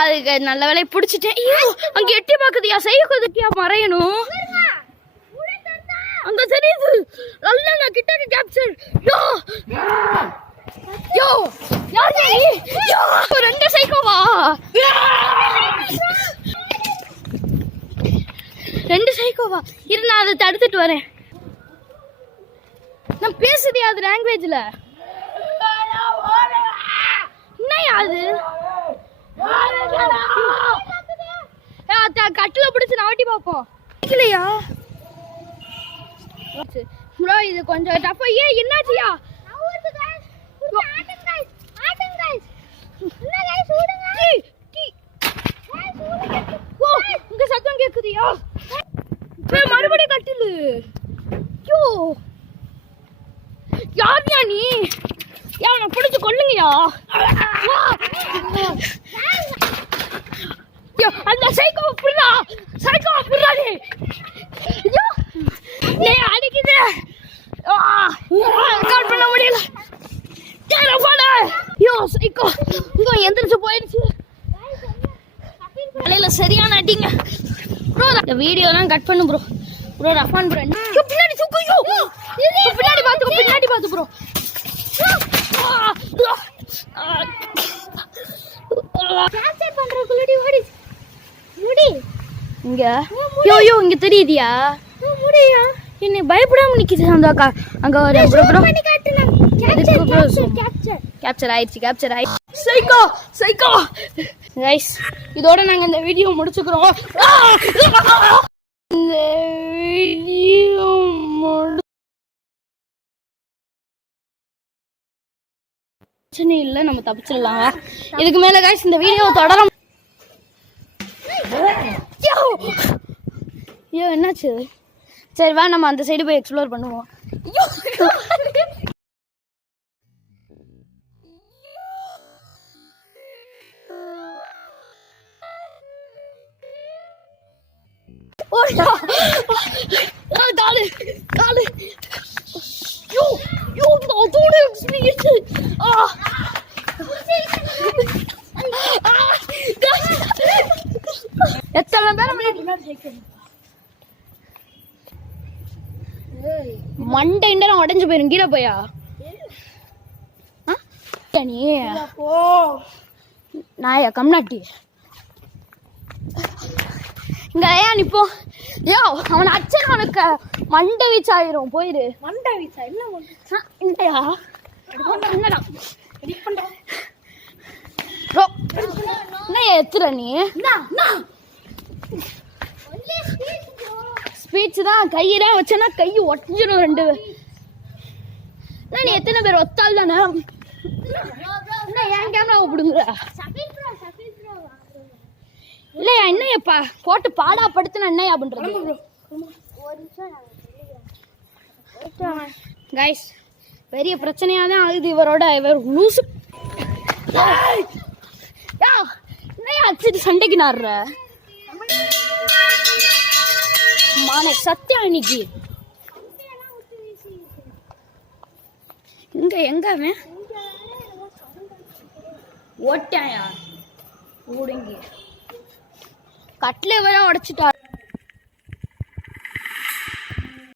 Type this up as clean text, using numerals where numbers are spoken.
அதுக்கு நல்ல வேலையை பிடிச்சிட்டேன். ஐயோ அங்க எட்டி பாக்குதியா, செய்யக்குதுக்கியா மறையணும் அங்க தெரியுது. நல்ல நான் கிட்ட கேப்சர். யோ யோ யார் நீ? யோ ரெண்டு சைக்கோவா, ரெண்டு சைக்கோவா. இரு நான் அதை தடுத்துட்டு வரேன். நான் பேசுதியா அது லாங்குவேஜ்ல. என்னையா அது? கட்டுல பிடிச்சு நாட்டி பார்ப்போம். இல்லையா ப்ரோ இது கொஞ்சம் டஃபா. ஏன் என்னாச்சியா? உங்க சத்தம் கேக்குதியா? மறுபடியும் கட்டிலு. யோ யாருயா நீ? அவனை பிடிச்சு கொல்லுங்கயா. அந்த சைக்கோ புடுறா, சைக்கோ புடுறா நீ அடிக்குது. கால் பண்ண முடியல. யோ சைக்கோ இங்க எந்திரிச்சு போயிடுச்சு. தலையில சரியான அடிங்க ப்ரோ. இந்த வீடியோலாம் கட் பண்ணு ப்ரோ. ப்ரோ ரஃபான் ப்ரோ பின்னாடி தூக்குயோ, பின்னாடி பாத்து, பின்னாடி பாத்து ப்ரோ. கேப்சர் பண்றதுக்குள்ளடி ஓடி முடி இங்க. யோ யோ இங்க தெரியுதியா? முடியா என்ன பயப்படாம நிக்குது அந்த அக்கா. அங்க ஒரு ப்ரோ பண்ணி காட்டுங்க. கேப்சர் ஆயிடுச்சு, கேப்சர் ஆயிடுச்சு. சைக்கோ சைக்கோ गाइस இதோட நாங்க இந்த வீடியோ முடிச்சுக்கிறோம். இந்த வீடியோ பிரச்சனை இல்லை, நம்ம தப்பிச்சிடலாம். இதுக்கு மேல गाइस இந்த வீடியோ தொடரும். ஐயோ என்னாச்சு? சரி வா நம்ம அந்த சைடு போய் எக்ஸ்ப்ளோர் பண்ணுவோம். காலு காலு யோ யோ அதோட எக்ஸ்பீரியன்ஸ். எத்தனை பேர் மண்டை இண்டா உடஞ்சு போயிரும். கீழே போயா நீ நாயா கம்நாட்டி இங்க ஏன் நிப்போ? யோ அவனை அச்சன் அவனுக்கு மண்டை வீச்சு ஆயிரும். போயிரு. மண்டை வீச்சா என்ன இல்லையா? என்னடா ப்ரோ என்ன எத்துற நீ? ஸ்பீச் தான். கையெல்லாம் வச்சனா கை ஒட்டிஞ்சிடும் ரெண்டு. நீ எத்தனை பேர் ஒத்தால் தானே? என்ன ஏன் கேமராவை பிடுங்குற? இல்லையா என்னையப்பா போட்டு பாடா படுத்துனா என்னையா பண்றது? கைஸ் பெரிய பிரச்சனையா தான் ஆகுது இவரோட. இவர் லூசு. என்னையா அடிச்சுட்டு சண்டைக்கு நாடுற மானே சத்தியா? இன்னைக்கு இங்க எங்க அவன் ஓட்டாயா ஊடுங்கி கட்ல வர உடைச்சிட்டா.